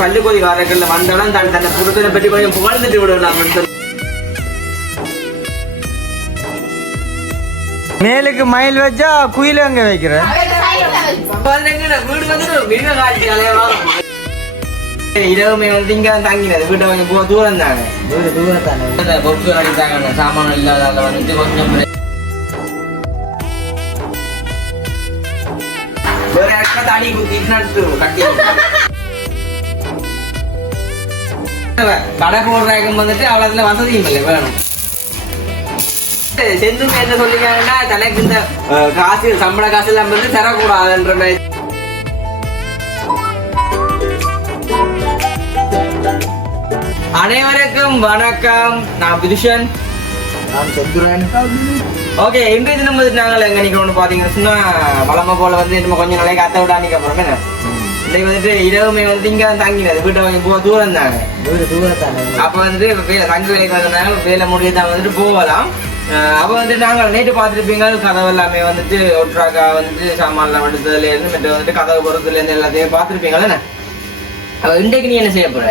பள்ளிக்கோதி காரக்கல்ல வந்தாலும் தன்னை புறத்தினை பற்றி கொஞ்சம் புகழ்ந்துட்டு விடலாம். மேலுக்கு மயில் வச்சா குயில அங்க வைக்கிற வீடு வந்து மிருக காட்சியாலேவா இரவுமே வந்து இங்க தங்கினது வீட்டை கொஞ்சம் தூரம் தானே. வீடு தூரத்தானே பொக்கு அடித்தாங்க சாமான் இல்லாதால வந்துட்டு கொஞ்சம் வேற இடத்துல தாடி குத்திட்டு கட்டி கடை போடுறாங்க வந்துட்டு அவ்வளவுல வசதியும் இல்லை வேணும். செந்துமே என்ன சொல்லிக்காங்கன்னா தனக்கு இந்த காசு சம்பள காசு எல்லாம் வந்து தரக்கூடாதுன்ற மாதிரி. அனைவருக்கும் வணக்கம். நான் விதுஷன். நான் செந்துரன். ஓகே, இன்றைய தினம் வந்து நாங்கள் எங்க நிக்கிறோம்னு பாத்தீங்கன்னா சொன்னா வளமை போல வந்து நம்ம கொஞ்சம் நாளைக்கு அத்தை விட அன்னைக்கு அப்புறம் என்ன இன்னைக்கு வந்துட்டு இரவுமே வந்து இங்க தங்கினது வீட்டை கொஞ்சம் தூரம் தாங்க. வீடு தூரத்தானே அப்ப வந்துட்டு தங்கு வேலைக்கு வந்தனால வேலை முடியதான் வந்துட்டு போகலாம். அப்போ வந்து நாங்கள் நேற்று பார்த்துருப்பீங்க கதவு எல்லாமே வந்துட்டு ஒற்றாக்கா வந்துட்டு சாமான்லாம் எடுத்ததுல இருந்து மற்ற வந்துட்டு கதவு பொறுத்துல இருந்து எல்லாத்தையும் பார்த்துருப்பீங்களே. அப்போ இன்றைக்கு நீ என்ன செய்ய போற?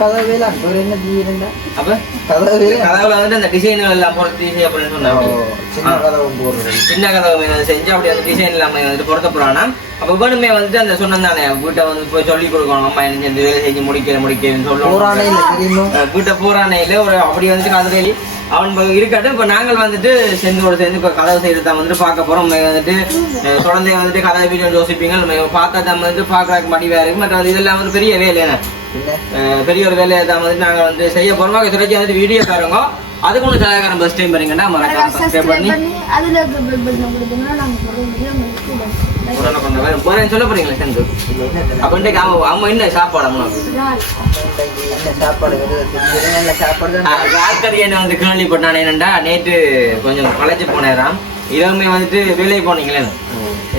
கதவு வேலை என்ன தீரண்டா? அப்ப கதவுல வந்துட்டு அந்த டிசைன்கள் எல்லாம் பொறுத்து செய்ய போறேன்னு சொன்னாங்க. சின்ன கதவு செஞ்சு அப்படி அந்த டிசைன் எல்லாமே வந்துட்டு பொறுத்த போறானா. அப்ப வேணுமே வந்துட்டு அந்த சொன்னதானே வீட்டை வந்து போய் சொல்லி கொடுக்கணும். அம்மா என்ன செஞ்சு வேலை செஞ்சு முடிக்கிறேன்னு சொல்லுவோம். வீட்டை போறானையில ஒரு அப்படி வந்துட்டு கதை அவன் இருக்கட்டும். இப்ப நாங்கள் வந்துட்டு சேர்ந்து இப்ப கதவு செய்யறத வந்துட்டு பார்க்க போறோம். வந்துட்டு குழந்தைய வந்துட்டு கதவை வீடியோ யோசிப்பீங்க பார்த்தா தான் வந்துட்டு பாக்குறதுக்கு மடிவா இருக்கு. மற்ற இதெல்லாம் வந்து பெரிய வேலை பெரிய ஒரு வேலையை தான் வந்துட்டு நாங்க வந்து செய்ய போறோம். தொடர்ச்சி வந்துட்டு வீடியோ பாருங்க. அதுக்கு ஒன்று கலாக்காரம் ஃபர்ஸ்ட் டைம் பாருங்கன்னா மறக்காம சப்ஸ்கிரைப் பண்ணி சொல்ல போறீங்களா சென்று? அப்ப இன்றைக்கு அம்மா என்ன சாப்பாடு ஆட்கறி என்ன வந்து கேள்விப்பட்டானே என்னண்டா நேற்று கொஞ்சம் பழச்சு போனேராம். இரவுமே வந்துட்டு வேலைக்கு போனீங்களே.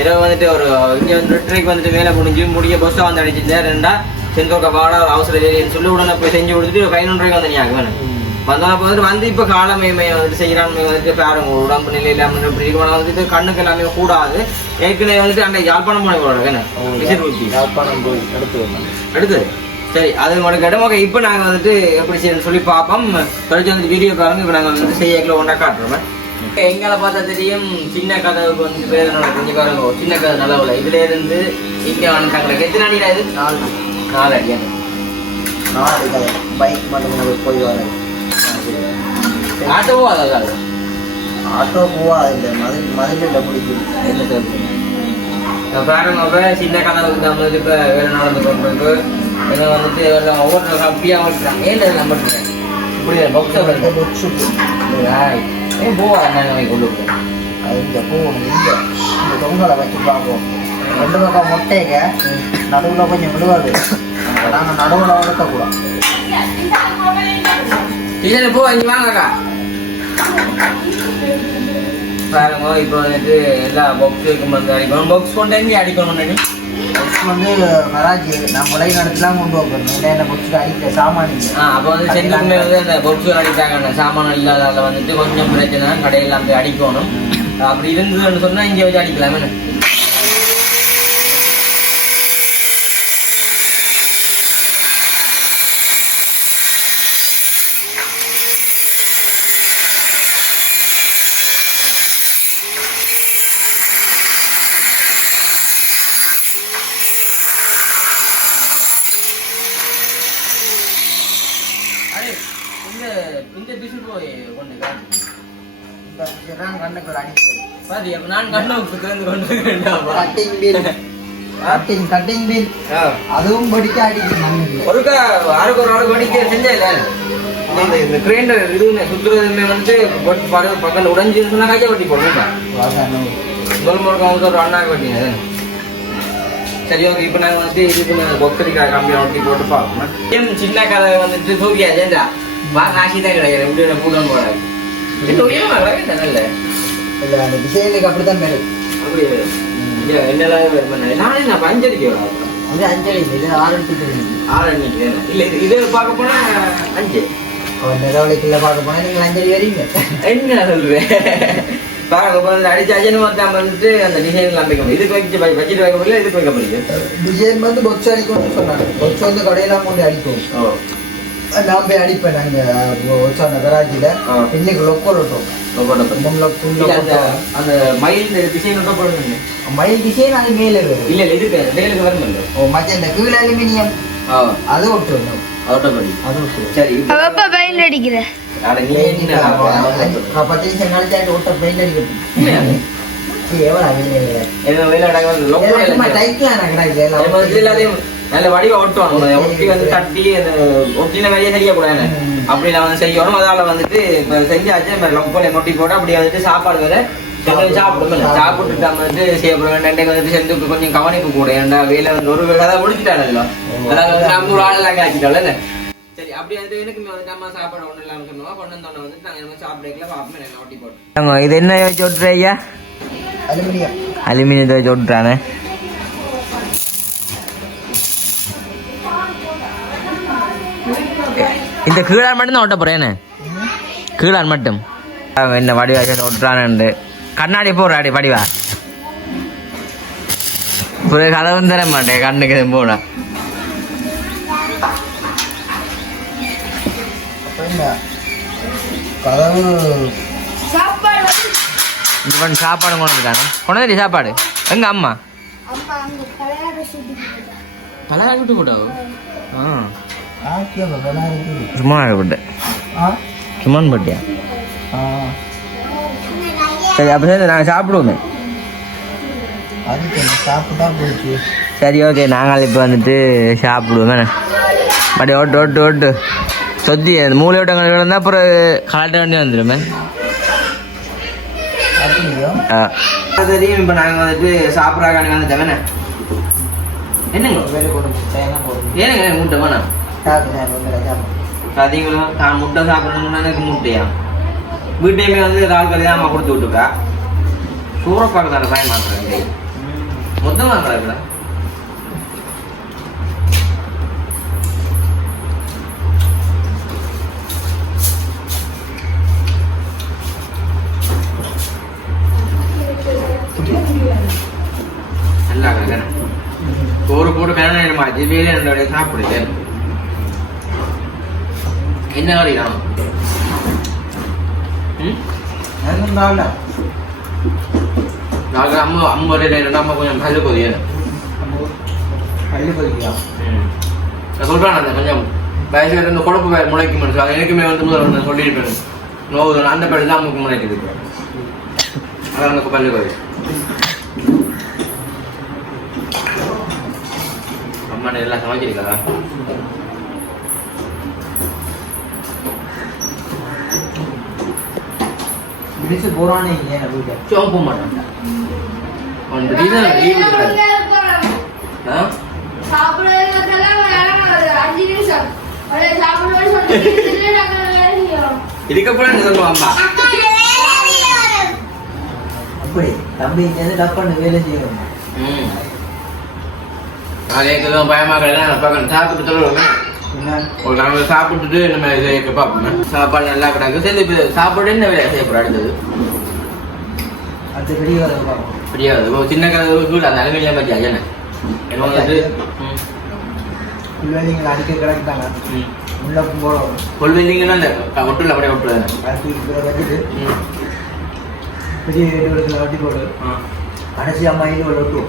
இரவு வந்துட்டு ஒரு இங்க வந்து 2:30 வந்துட்டு வேலை முடிய பஸ்ஸா வந்து அடிச்சிருந்தேன். ரெண்டா செங்கோக்க வாடா அவசர வேலைன்னு சொல்லி உடனே போய் செஞ்சு கொடுத்துட்டு 11:30 வந்து நீ ஆகுவேன் வந்தோம். வந்துட்டு இப்போ காலமையை வந்துட்டு செய்யறான்னு வந்துட்டு பாருங்க உடம்பு நிலையில வந்துட்டு கண்ணுக்கு எல்லாமே கூடாது. ஏற்கனவே வந்துட்டு அந்த யாழ்ப்பாணம் போன அடுத்தது சரி அது உனக்கு இடம். ஓகே, இப்போ நாங்கள் வந்துட்டு எப்படி செய்யணும்னு சொல்லி பார்ப்போம். தொடர்ச்சி வந்து வீடியோ பாருங்க. இப்போ நாங்கள் வந்துட்டு செய்யல ஒன்றா காட்டுறோம். எங்களை பார்த்தா தெரியும் சின்ன கதவுக்கு வந்து பேர் கொஞ்சம் பாருங்க. சின்ன கதை நல்லவில்லை. இதுல இருந்து இங்கே வந்துட்டாங்களே எத்தனை அடியா? இது 4 அடியா? 4 கதை பைக் மட்டும் போய் வர ஆட்டோ போகாது. ஆட்டோ போகாது. இந்த மதில பிடிக்கும் என்ன பாருங்க. சின்ன கதவுக்கு தான் வந்து இப்போ வேலை நடந்து கொண்டு இதை வந்துட்டு ஒவ்வொரு அப்படியே ஓட்டுறாங்க. ஏன் நம்பர் இப்படி பாக்ஸ் ஏன் போவாங்க கொண்டு போகிறேன். அது இங்கே போகணும். இங்கே இந்த தொங்கலை வச்சு பார்ப்போம். 2 பக்கம் முட்டைங்க நடுவில் கொஞ்சம் விழுவாது. நாங்கள் நடுவில் வளர்க்கக்கூடாது. இல்லை போ அஞ்சு வாங்கக்கா பாருங்க. இப்போ வந்துட்டு எல்லா பாக்ஸுக்கும் வந்து அடிக்கணும். பாக்ஸ் கொண்டு எங்கே அடிக்கணும்? பாக்ஸ் வந்து மராஜி நான் முளை நடத்தலாம் கொண்டு வைக்கணும். என்ன பாக்ஸுக்கு அடிக்கிற சாமான் அப்போ வந்து சென்னைக்குமே வந்து அந்த பாக்ஸு அடித்தாங்க. சாமான் இல்லாதால வந்துட்டு கொஞ்சம் பிரச்சனை கடையெல்லாம் போய் அடிக்கணும். அப்படி இருந்ததுன்னு சொன்னால் இங்கே வச்சு அடிக்கலாமே. இந்த பிசு போய் கொண்டு கண்ணுக்குள்ள அடிக்கிறது பாரு. அப்ப நான் கண்ணு திறந்து கொண்டு கட்டிங் பில் அதுவும் படிக்க அடிக்கணும். ஒருக்கா ஆறுக்கு ஒரு படிக்க செஞ்சா இல்ல இந்த கிரைண்டர் இது சுத்துறதுமே வந்து பக்கத்தில் உடஞ்சிருச்சுன்னா கையை வட்டி போடணும். ஒரு அண்ணாக்கு வட்டிங்க. சரி ஓகே, இப்போ நாங்கள் வந்துட்டு இதுக்கு பொக்சரிக்காய் கம்மியாக வட்டி போட்டு பார்க்கணும். சின்ன கதை வந்துட்டு தூக்கியா சேர்ந்தா காசி தான் கிடையாது. எப்படி பூதம் போடாது நல்ல இல்லை அந்த டிசைனுக்கு அப்படித்தான் பேரு. அப்படி என்னெல்லாம் நானே நான் 5 அடிக்கு இது 5 அடி. இது 6 அடிக்கு இல்லை. இது பார்க்க போனா 5 அவன் நிலவழிக்குள்ள பார்க்க போனா நீங்கள் 5 அடி வரீங்க. என்ன சொல்றேன் பாருங்க இப்போ வந்து அடிச்சாச்சுன்னு ஒருத்தன் வந்துட்டு அந்த டிசைன் எல்லாம் வைக்க முடியும். இதுக்கு வச்சுட்டு வைக்க முடியல, இதுக்கு வைக்க முடியும். டிசைன் வந்து பொக்ஸ் அடிக்கணும்னு சொன்னாங்க. பொக்ஸ் வந்து கடையெல்லாம் கொண்டு அடிக்கும். நான் போய் அடிப்பேன் அந்த கராஜில. இன்னைக்கு லொக்கோல் விட்டோம். அந்த மயில் டிசைன் போடுங்க. மயில் டிசைன் அது மேலே இல்ல இதுக்கு மேலுக்கு வரணும். ஓ மற்ற இந்த கீழே அலுமினியம் அது விட்டுருந்தோம். சரி பெயிண்ட் அடிக்கிற நல்ல வடிவ ஒட்டுவாங்க. ஒட்டி வந்து தட்டி ஒட்டின மாதிரியே செய்யக்கூடாது. அப்படி நான் வந்து செய்யணும். அதால வந்துட்டு இப்ப செஞ்சாச்சு லொக்கோலை மொட்டி போட்டு அப்படியே வந்துட்டு சாப்பாடு வேற சாப்பிட்டுட்டு நம்ம வந்து செய்யப்படுவேன். ரெண்டைக்கு வந்துட்டு சேர்ந்து கொஞ்சம் கவனிப்பு கூட ஏன்டா வேலை வந்து ஒரு கதை முடிச்சுட்டானല്ലോ. அதாவது நம்ம ஒரு ஆளெல்லாம் காய்ச்சிட்டால. சரி அப்படி வந்து எனக்கு வந்து நம்ம சாப்பாடு ஒன்றும் இல்லாமல் சொன்னோம். கொண்டு வந்தோன்னே வந்துட்டு நாங்கள் சாப்பிடல பார்ப்போம். என்ன ஒட்டி போட்டோம். இது என்ன வச்சு ஒட்டுறீங்க? அலுமினியம். அலுமினியத்தை வச்சு ஒட்டுறானே. இந்த கீழான் மட்டும் தான் ஒட்ட போறேன். கீழான் மட்டும் என்ன வடிவா ஒட்டுறானு கண்ணாடி போடுறாடி வடிவா கதவும் தர மாட்டேன். கண்ணுக்கு போனா கதவு சாப்பாடு கொண்டு இருக்காங்க. கொண்டு சாப்பாடு எங்க அம்மா கல்யாணம் விட்டு போட்டாவோ? சும்மா போட்டேன். சும்மான் போட்டியா? சரி அப்போ சரி நாங்கள் சாப்பிடுவோமே. சரி ஓகே நாங்கள் இப்போ வந்துட்டு சாப்பிடுவோமே. அப்படி ஓட்டு ஓட்டு ஓட்டு சொத்தி மூளை ஓட்டங்கள் இருந்தால் அப்புறம் கலட்ட வேண்டி வந்துடுமே. தெரியும். இப்போ நாங்கள் வந்துட்டு சாப்பிட்றாங்க வந்துட்டேன். என்னங்க ஏனுங்க முட்டை வேணாம்? அதிங்களும் நான் முட்டை சாப்பிடணும்னா எனக்கு முட்டையா? வீட்டையுமே வந்து ரால் கறி தான் அம்மா கொடுத்து விட்டுக்கா. சூறப்பாக்கு தானே சாயம் மாத்துறேன். மொத்தமாக கிடக்குற நல்லா கிடக்குறேன். ஒரு போட்டு கல்யாணம் ஆச்சு வேலை என்னோட சாப்பிடுங்க. என்ன கறிதான்? நாங்கள் அம்மா அம்மா ரெண்டு அம்மா கொஞ்சம் கல்லு கொதிய சொல்றான். அந்த கொஞ்சம் வயசுல இருந்து குழப்பு முளைக்கும் மனுஷன் எனக்குமே வந்து முதல்ல சொல்லியிருப்பேன். நோவு அந்த பேர் தான் அம்முக்கு முளைக்குது. அதான் அந்த கல்லு கொதி. அம்மா எல்லாம் சமைச்சிருக்கா? போறானே போக மாட்டான். இதுக்கப்புறம் சொல்லுவாம்மா அப்படி தம்பி டப்பான்னு வேலை செய்யணும். பயமா கிடையாது. சாப்பிட்டு சொல்லுவாங்க. நாங்கள் சாப்பிட்டுட்டு நம்ம இதை பார்ப்போம். சாப்பாடு நல்லா கிடக்கு. சரி சாப்பாடு என்ன வேலை செய்யப்படும்? அடுத்தது அடுத்த பெரிய பெரியாது சின்ன கதவு அந்த அலுமினியம் பற்றி அஜன என்ன வந்துட்டு புல்வெளிங்களை அடிக்க கிடக்குதாங்க. உள்ள போகிறோம் புல்வெளிங்கன்னா அந்த ஒட்டுல அப்படியே ஒட்டுறது வச்சுட்டு பெரிய இடத்துல வட்டி போடு. கடைசி அம்மா இது ஒட்டும்.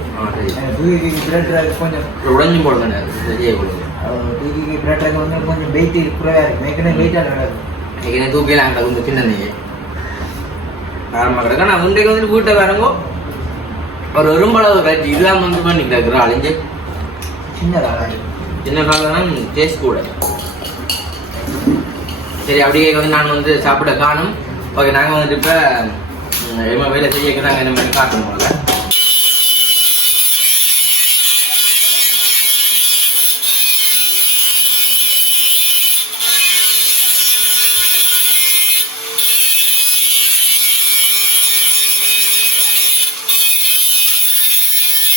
கொஞ்சம் உடஞ்சும் போடுங்க. டிவிக்கு பிரெட்ருக்கு வந்து கொஞ்சம் வெயிட் குறைவாக இருக்கும். ஏற்கனவே வெயிட்டாக கிடக்கு. ஏற்கனவே தூக்கிலாம் கிடக்கும். சின்ன நெய் காரமாக கிடக்கு. நான் முண்டைக்கு வந்துட்டு வீட்டை வரங்கோ ஒரு எறும்பளவு கட்சி இதெல்லாம் வந்து பண்ணி கிடக்குறோம். அழிஞ்சு சின்ன காலம் டேஸ்ட் கூட. சரி அப்படியே வந்து நான் வந்து சாப்பிட காணும். ஓகே நாங்கள் வந்துட்டு இப்போ என்ன வேலை செய்ய நாங்கள் என்ன மாதிரி காட்டணும் போல.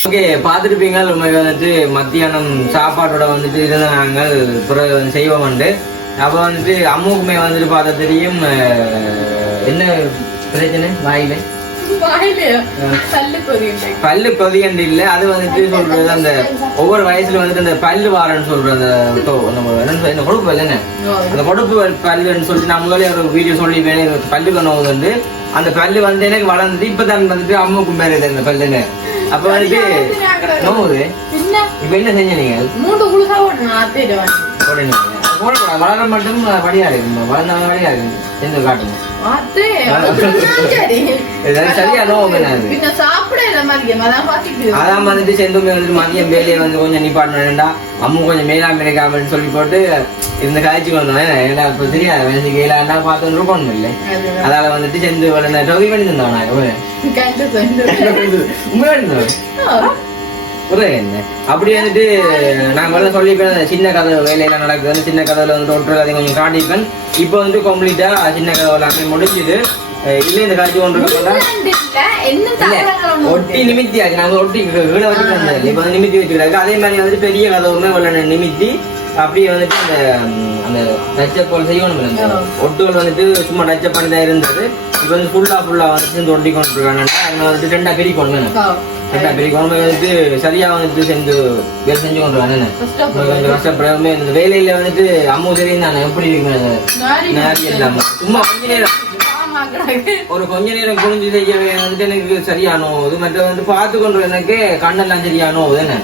ஓகே பார்த்துருப்பீங்க. உண்மைக்கு வந்துட்டு மத்தியானம் சாப்பாட்டோட வந்துட்டு இதை நாங்கள் பிறகு செய்வோம். வந்து அப்போ வந்துட்டு அம்முக்குமே வந்துட்டு பார்த்தா தெரியும் என்ன பிரச்சனை வாயில பல்லு கொதியண்டு இல்ல அது வந்துட்டு சொல்றது அந்த ஒவ்வொரு வயசுல வந்துட்டு அந்த பல்லு வாரன்னு சொல்றது அந்த கொழுப்பு பல்லுன்னு அந்த கொழுப்பு பல்லுன்னு சொல்லிட்டு நான் முதலே ஒரு வீடியோ சொல்லி பல்லு கனவு வந்து அந்த பல்லு வந்து எனக்கு வளர்ந்து இப்பதான் வந்துட்டு அம்முக்கும் மேல இந்த பல்லுன்னு அப்ப வந்துட்டு நோவுது இப்ப என்ன செஞ்ச நீங்க 3 குளுசா போடுங்க வளர மட்டும் படியா இருக்கு வளர்ந்த படியா இருக்கு செஞ்சு காட்டுங்க சரியா அதான் வந்துட்டு செந்துமே வந்துட்டு மதியம் வேலையை வந்து கொஞ்சம் நிப்பாட்டா அம்மு கொஞ்சம் மேலாம் இருக்காமன்னு சொல்லி போட்டு இந்த காய்ச்சி வந்தோம் ஏன்னா இப்ப தெரியாது வயசு கையிலாண்டா பார்த்து இருக்கணும் இல்லை அதால வந்துட்டு செந்து டொகி பண்ணி தந்தோம் என்ன அப்படி வந்துட்டு நான் முதல்ல சொல்லிப்பேன் சின்ன கதவு வேலையெல்லாம் நடக்குது சின்ன கதவுல வந்து ஒட்டுறது அதை கொஞ்சம் காட்டிப்பேன் இப்போ வந்து கம்ப்ளீட்டா சின்ன கதவு எல்லாமே முடிஞ்சுது இல்ல இந்த காட்சி ஒன்று ஒட்டி நிமித்தியாச்சு நாங்க ஒட்டி வீட வச்சுட்டு இப்ப வந்து நிமித்தி வச்சுக்கிறாங்க அதே மாதிரி வந்துட்டு பெரிய கதவுமே உள்ள நிமித்தி அப்படியே வந்துட்டு அந்த அந்த டச்சப் போல் செய்யணும் அந்த ஒட்டுகள் வந்துட்டு சும்மா டச்சப் பண்ணி தான் இருந்தது இப்போ வந்து ஃபுல்லா வந்துட்டு ஒட்டி கொண்டு இருக்காங்க வந்துட்டு 2ஆ பிரிக்கணும் வந்துட்டு சரியா வந்துட்டு சேர்ந்து வேலை செஞ்சு கொண்டு வரேன் கொஞ்சம் கஷ்டப்படாம இந்த வேலையில வந்துட்டு அம்மு தெரியும் தானே எப்படி இருக்கு சும்மா கொஞ்ச நேரம் குனிஞ்சு செய்ய வந்துட்டு எனக்கு சரியானோ இது மற்ற வந்து பார்த்து கொண்டு எனக்கு கண்ணெல்லாம் சரியானோ தானே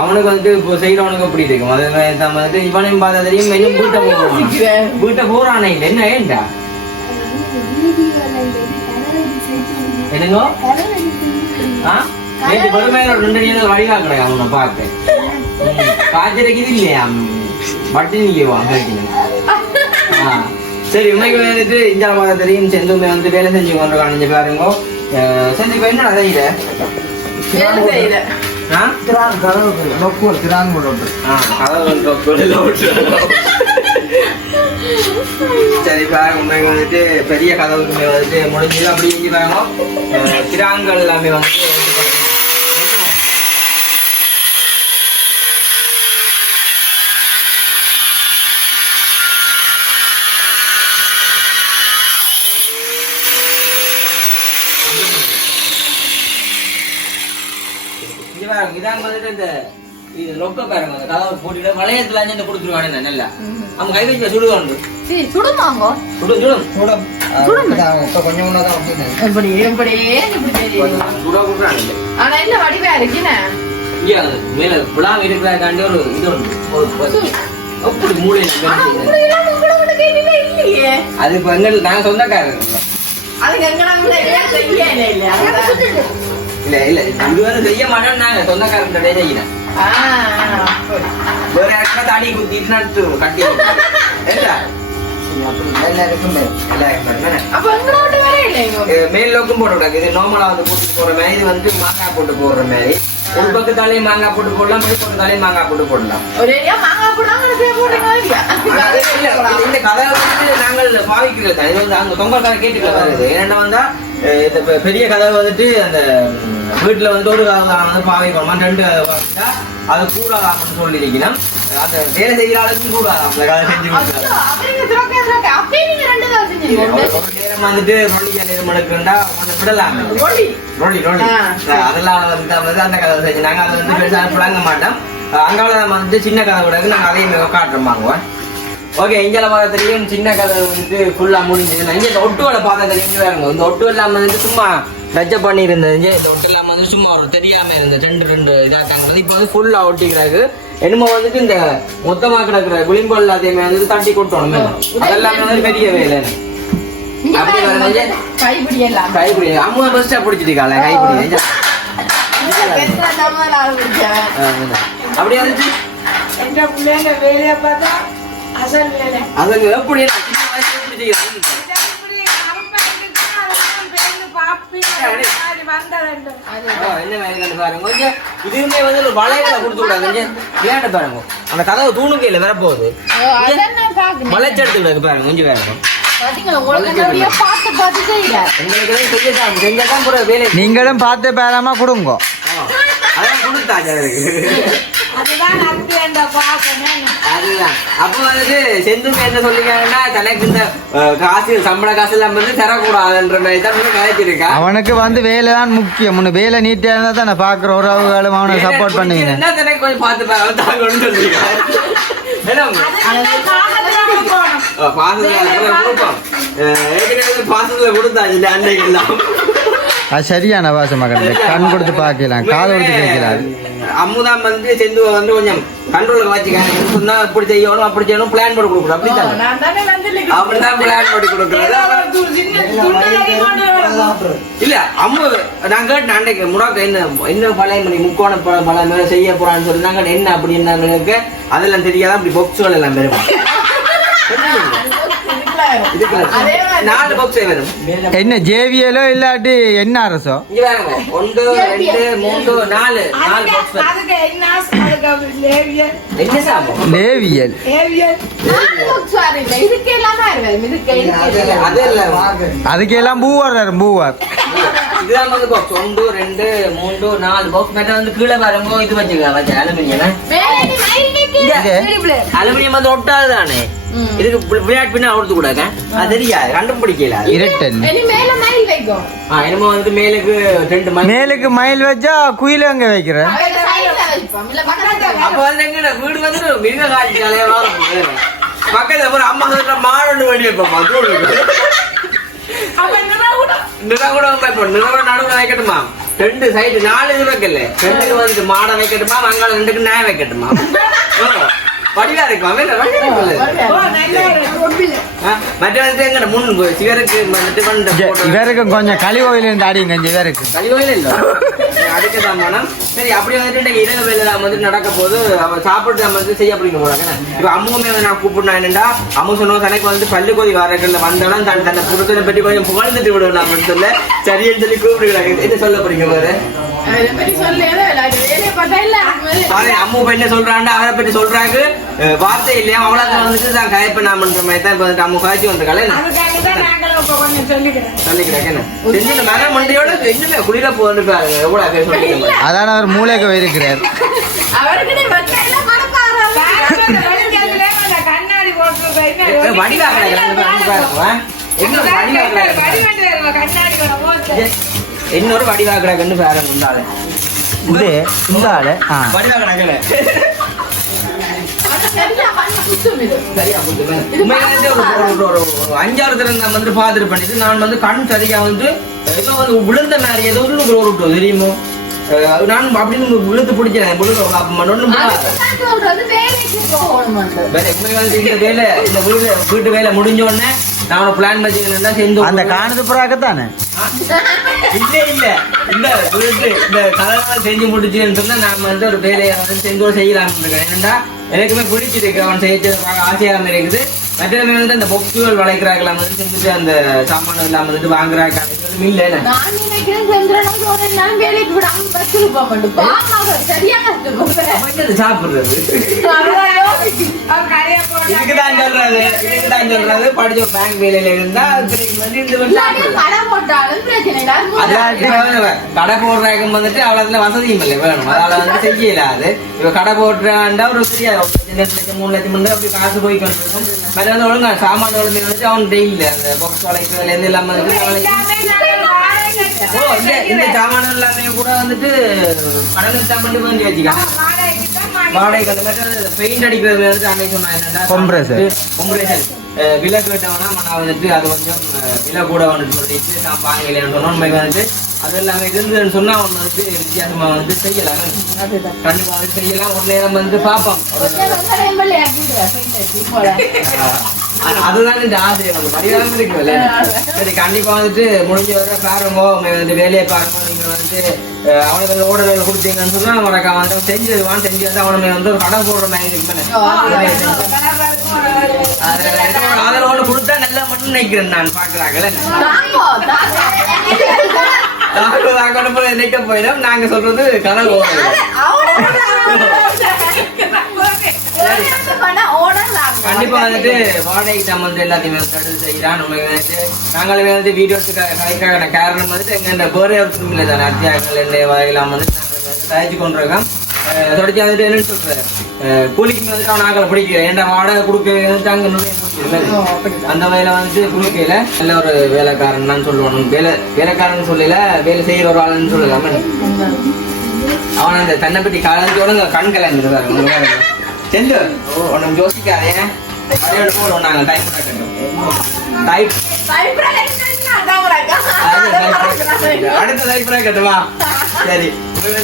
அவனுக்கு வந்து இப்போ செய்யறவனுக்கு எப்படி இருக்கும் அது வந்துட்டு இவனையும் பார்த்தா தெரியும் இன்னும் வீட்டை போறானே இல்லை என்ன ஏன்டா என்னங்கோ நேற்று பெருமையில 2 நேரம் வழிகாக்குறேன் அவனை பார்த்து காய்ச்சலுக்கு இது இல்லையா பட்டினி இல்லையா சரி உண்மைக்கு வந்துட்டு இந்தியா பார்த்தா தெரியும் செந்துமே வந்து வேலை செஞ்சு கொண்டு காணிஞ்சு பாருங்க செஞ்சு போய் என்ன செய்யல சரி பாருங்க உண்மைக்கு வந்துட்டு பெரிய கதவுக்குமே வந்துட்டு முடிஞ்சது அப்படி இங்கே பாருங்க கிராங்கள் எல்லாமே வந்துட்டு இதான் வந்துட்டு இந்த இது ரொக்க பாருங்க அந்த கதவை போட்டுட்டு வளையத்துல அஞ்சு கொடுத்துருவானே நல்லா அவங்க கை வச்சு சுடுவாங்க கொஞ்சம் மேல புலா இருக்கிறாண்டி ஒரு இது ஒன்று அப்படி மூளை அது இப்ப எங்க நாங்க சொந்தக்காரர் இல்ல இல்ல இது வந்து செய்ய மாட்டோம் நாங்க சொந்தக்காரன் செய்யணும் வேற யாருக்குன்னா தாடி குத்திட்டு கட்டி மேல் நோக்கும் போட்டு இது நார்மலா வந்து போட்டு போற மாதிரி இது வந்து மாங்காய் போட்டு போடுற மாதிரி ஒரு பக்கத்தாலையும் மாங்காய் போட்டு போடலாம் பக்கத்தாலையும் மாங்காய் போட்டு போடலாம் இந்த கதை வந்து நாங்கள் பாவிக்கிறது தான் இது வந்து அங்க தொங்கல் கதை கேட்டுக்கிறது வருது ஏன்னா வந்தா இந்த பெரிய கதவை வந்துட்டு அந்த வீட்டுல வந்து ஒரு கதவை வந்து பாவிக்கணுமா 2 கதவை பாவிச்சா அது கூடாதாமன்னு சொல்லியிருக்கணும் அந்த வேலை செய்கிற ஆளுக்கும் கூடாது அந்த கதை செஞ்சு நேரம் வந்துட்டு ரொலியா கொஞ்சம் விடலாம் ரொலி அதெல்லாம் வந்து அந்த கதை செஞ்சு நாங்க அதை வந்து பெருசாக புழங்க மாட்டோம் அங்கால நம்ம வந்து சின்ன கதை விடாது நாங்க அதையும் காட்டுறோம் வாங்குவோம் ஓகே இங்கே பார்த்தா தெரியும் சின்ன கதை வந்துட்டு ஃபுல்லா முடிஞ்சது இங்கே இந்த ஒட்டுவலை பார்த்தா தெரியும் வேறுங்க இந்த ஒட்டு எல்லாம் வந்துட்டு சும்மா டச்சப் பண்ணி இருந்தது இந்த ஒட்டு எல்லாம் வந்து சும்மா ஒரு தெரியாம இருந்தது 2 இதாட்டாங்கிறது இப்போ வந்து ஃபுல்லா ஒட்டிக்கிறாரு என்னமோ வந்துட்டு இந்த மொத்தமா கிடக்குற விளிம்பு எல்லாத்தையுமே வந்து தட்டி கொட்டணும் அதெல்லாம் வந்து பெரிய வேலை கைப்பிடி அம்மா பெஸ்டா பிடிச்சிருக்காள கைப்பிடி அப்படியே வந்துச்சு வேலையை பார்த்தா அது எப்படி இதுவுமே வந்து ஒரு வளையல கொடுத்து விடாது விளையாட்டு பாருங்க அந்த கதவு தூணுக்கையில வர போகுது வளைச்செடுத்து பாருங்க கொஞ்சம் வேணும் நீங்களும் பார்த்து பேராம கொடுங்க அதான் கொடுத்தாச்சு அதுதான் அப்ப வந்துட்டு செந்துக்கு என்ன சொல்லிருக்காங்கன்னா தனக்கு இந்த காசு சம்பள காசு எல்லாம் வந்து தரக்கூடாதுன்ற மாதிரி தான் கதைச்சிருக்கா. அவனுக்கு வந்து வேலை தான் முக்கியம். முன்ன வேலை நீட்டியா இருந்தா தான் நான் பாக்குற உறவுகளும் அவனை சப்போர்ட் பண்ணுவீங்க. தனக்கு கொஞ்சம் பார்த்து தாங்கன்னு சொல்லிருக்காரு. பாசத்துல கொடுத்தாச்சு அன்னைக்கு எல்லாம் அது சரியான பாச மகன். கண் கொடுத்து பாக்கலாம், காது கொடுத்து கேட்கலாம். அம்முதான் வந்து செந்து வந்து கொஞ்சம் கண்ட்ரோலுக்கு வச்சுக்காங்க சொன்னா இப்படி செய்யணும் அப்படி செய்யணும் பிளான் போட்டு கொடுக்கணும். அப்படித்தான் பிளான் போட்டு கொடுக்கறது. இல்ல அம்மு நான் கேட்டேன் அன்னைக்கு முடாக்க என்ன பழைய மணி முக்கோண பல செய்ய போறான்னு சொல்லி நாங்க என்ன அப்படி என்ன அதெல்லாம் தெரியாத அப்படி பொக்ஸுகள் எல்லாம் பெறும். 4 பாக்ஸ் வரும். என்ன ஜேவியலோ இல்லாட்டி என்ன அரசோ? 1 2 3 4 பாக்ஸ். என்ன சாப்பிடும் லேவியல் அதுக்கெல்லாம் பூவார் வரும். பூவார் இதுதான் வந்து பாக்ஸ் 1 2 3 4 பாக்ஸ். மேட்ட வந்து கீழே பாருங்க இது வச்சுக்கலாம் அலுமினியம். அலுமினியம் வந்து ஒட்டாது தானே. இதுக்கு விளையாட்டு பின்னா கொடுத்து கூடாது. அது தெரியாது கண்டுபிடிக்கல. என்னமோ வந்து மேலுக்கு 2 மைல் மேலுக்கு மயில் வச்சா குயில அங்க வைக்கிற. அப்ப வந்து எங்க வீடு வந்து மிருக காட்சி கலையவா பக்கத்துல ஒரு அம்மா சொல்ற மாடு வெடி வைப்போம். நடுவுல வைக்கட்டுமா 2 சைடு 4 இது வைக்கல. 2க்கு வந்து மாடை வைக்கட்டுமா மங்காளம் 2க்கு நாய் வைக்கட்டுமா வடிவா இருக்கும். இவருக்கு கொஞ்சம் களி கோயில் இருந்து ஆடிங்க. இவருக்கு களி கோயில் இல்ல அடுக்கதான் போனோம். சரி அப்படி வந்துட்டு இரவு வேலை வந்து நடக்க போது அவன் சாப்பிட்டு நம்ம வந்து செய்ய அப்படிங்க போறாங்க. இப்ப அம்முமே நான் கூப்பிட்டா என்னண்டா அம்மு சொன்னோம் தனக்கு வந்து பள்ளி கோதி வாரங்கள்ல வந்தோம் தன்னை புருஷனை பற்றி கொஞ்சம் புகழ்ந்துட்டு விடுவோம் நான் சொல்ல சரின்னு சொல்லி கூப்பிடுறாங்க. என்ன சொல்ல போறீங்க பாரு அம்மு என்ன சொல்றாண்டா அவரை பற்றி சொல்றாங்க வார்த்தை இல்லையா அவ்வளவு வந்துட்டு தான் கயப்ப நாமன்ற மாதிரி தான் இப்ப அம்மு காய்ச்சி வந்திருக்காள். சொல்லிக்கிறேன் மரம் மண்டியோட இன்னுமே குளிர போயிருக்காரு. எவ்வளவு சொல்லி அதான் அவர் மூளைக்கு இருக்கிறார். இன்னொரு வடிவாக்கடன்னு பேர முன்னால இந்த ஆளு வடிவாக்கடை ஒரு 5-6 தடவை நான் வந்து பாத்துட்டு பண்ணிட்டு நான் வந்து கண் சரியா வந்து ஏதோ வந்து விழுந்த மாதிரி ஏதோ ஒரு தெரியுமோ நான் அப்படின்னு விழுத்து பிடிச்சேன். இந்த வீட்டு வேலை முடிஞ்ச உடனே நான் பிளான் பண்ணி சேர்ந்து அந்த காணது புறாக்கத்தானே இல்ல இல்ல இந்த வீட்டு இந்த கலர் செஞ்சு முடிச்சுன்னு சொன்னா நான் வந்து ஒரு வேலையை வந்து செஞ்சோடு செய்யலாம்னு இருக்கேன். என்னண்டா எனக்குமே பிடிச்சிருக்கு அவன் செய்ய ஆசையாக இருக்குது. மற்றமே வந்து அந்த பொக்குகள் வளைக்கிறாங்களா வந்து செஞ்சுட்டு அந்த சாமான் இல்லாம வந்துட்டு வாங்குறாங்க இல்ல சாப்பிடுறது இதுக்குதான் சொல்றது படிச்ச பேங்க் வேலையில இருந்தா கடை போடுறாங்க வந்துட்டு அவ்வளவு வசதியும் இல்லை வேணும் அதனால வந்து செய்யல. அது இப்ப கடை போடுறாண்டா ஒரு தெரியாது 2 லட்சம் 3 லட்சம் அப்படி காசு போய் கொண்டிருக்கும். மற்ற வந்து ஒழுங்கா சாமான ஒழுங்கு வந்து அவன் டெய்ல அந்த பாக்ஸ் வளைக்கிறதுல இருந்து இல்லாம இந்த சாமான எல்லாமே கூட வந்துட்டு கடலுக்கு தான் பண்ணி பண்ணி வச்சுக்கலாம். வாடகை அந்த மாதிரி பெயிண்ட் அடிக்கிறது வந்து அன்னைக்கு சொன்னா என்னன்னா கொம்ப்ரேஷன் விலை கேட்டவனா நான் வந்துட்டு அது கொஞ்சம் விலை கூட வந்துட்டு சொல்லிட்டு நான் வாங்கலைன்னு சொன்னோம். நம்ம வந்துட்டு அது எல்லாமே இருந்துன்னு சொன்னா அவன் வந்து வித்தியாசமா வந்து செய்யலாம். கண்டிப்பா வந்து செய்யலாம். ஒரு நேரம் வந்து பார்ப்போம். அதுதான் இந்த ஆசை வந்து பரிகாரம் இருக்குல்ல. சரி கண்டிப்பா வந்துட்டு முடிஞ்ச வரை பாருங்க வந்து வேலையை பாருங்க. நீங்க வந்துட்டு அவனுக்கு ஓடர்கள் கொடுத்தீங்கன்னு சொன்னா அவனுக்கு அவன் செஞ்சிருவான். செஞ்சு வந்து அவனுமே வந்து ஒரு கடை போடுற மாதிரி அதோட கொடுத்தா நல்லா மட்டும் நினைக்கிறேன் நான் பாக்குறாங்கல்ல. நினைக்க போயிடும் நாங்க சொல்றது கடல் கண்டிப்பா வந்துட்டு வாடகைக்கு சம்பந்தம் எல்லாத்தையுமே செய்யலாம். நம்ம வந்துட்டு நாங்களுமே வந்து வீடியோஸுக்கான காரணம் வந்துட்டு எங்க இந்த பேரே இல்லை தானே அத்தியாயங்கள் என்ன வகையெல்லாம் வந்துட்டு நாங்கள் தயாரிச்சு கொண்டிருக்கோம். தொடச்சி வந்துட்டு என்னன்னு சொல்றேன் கூலிக்கு வந்துட்டு அவன் ஆக்களை பிடிக்கிறேன் ஏன்டா வாடகை கொடுக்க அங்க அந்த வகையில வந்து குடுக்கையில நல்ல ஒரு வேலைக்காரன் தான் சொல்லுவான் வேலைக்காரன் சொல்லல வேலை செய்யற ஒரு ஆளுன்னு சொல்லலாம அவன் அந்த தன்னை பற்றி காலத்தோட கண் கலந்துருவாரு செஞ்சு உனக்கு யோசிக்காதே நாங்க அடுத்த லைஃப்ரா கட்டுவா சரி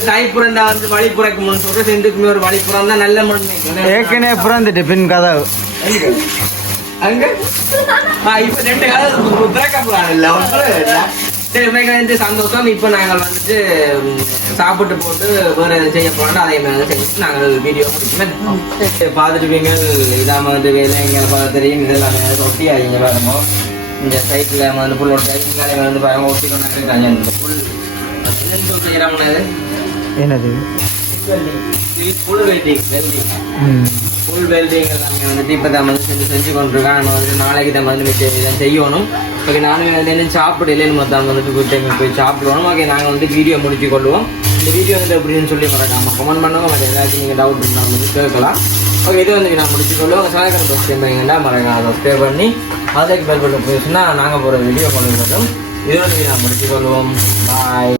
டைப்புறண்டா வந்து வழிப்புறக்கு முன் சொல்ற செந்துக்குமே ஒரு வழிப்புறம் தான் நல்ல மண் ஏற்கனவே புறந்துட்டு பின் கதவு அங்க இப்ப 2 கதவு திறக்கப்படாது இல்ல சரி வந்து சந்தோஷம் இப்ப நாங்கள் வந்துட்டு சாப்பிட்டு போட்டு வேற எதுவும் செய்ய போறோம் அதே மாதிரி செஞ்சுட்டு நாங்கள் வீடியோ பார்த்துருப்பீங்க இதாம வந்து வேலை எங்க பார்த்து தெரியும் இதெல்லாம் ஒட்டி இங்க பாருங்க இந்த சைட்ல வந்து புல்லோட சைட்ல வந்து பாருங்க ஒட்டி கொண்டாங்க புல் செய்யறாங்க என்னது புல் வெல்டிங் ஃபுல் வெல்டிங் எல்லாமே வந்துட்டு இப்போ தான் வந்து செஞ்சு கொண்டிருக்கேன் நம்ம வந்துட்டு நாளைக்கு தான் வந்து இதெல்லாம் செய்யணும் ஓகே நானும் வந்து சாப்பிடலன்னு மொத்தம் வந்துட்டு குட் டைம் போய் சாப்பிடுவோம் ஓகே நாங்கள் வந்து வீடியோ முடிச்சு கொள்வோம் இந்த வீடியோ வந்து எப்படின்னு சொல்லி மறக்காம கமெண்ட் பண்ணுவோம் அது ஏதாச்சும் நீங்கள் டவுட் இருந்தால் வந்து கேட்கலாம் ஓகே இது வந்து நான் முடிச்சு கொள்வோம் உங்கள் சேனல் சப்ஸ்கிரைப் பண்ணிங்கன்னா மறக்காம சப்ஸ்கிரைப் பண்ணி அதுக்கு பெல் பட்டன் போயிடுச்சுன்னா நாங்கள் போகிற வீடியோ கொண்டு வந்தோம் இது வந்து நான் முடிச்சு கொள்வோம் பாய்.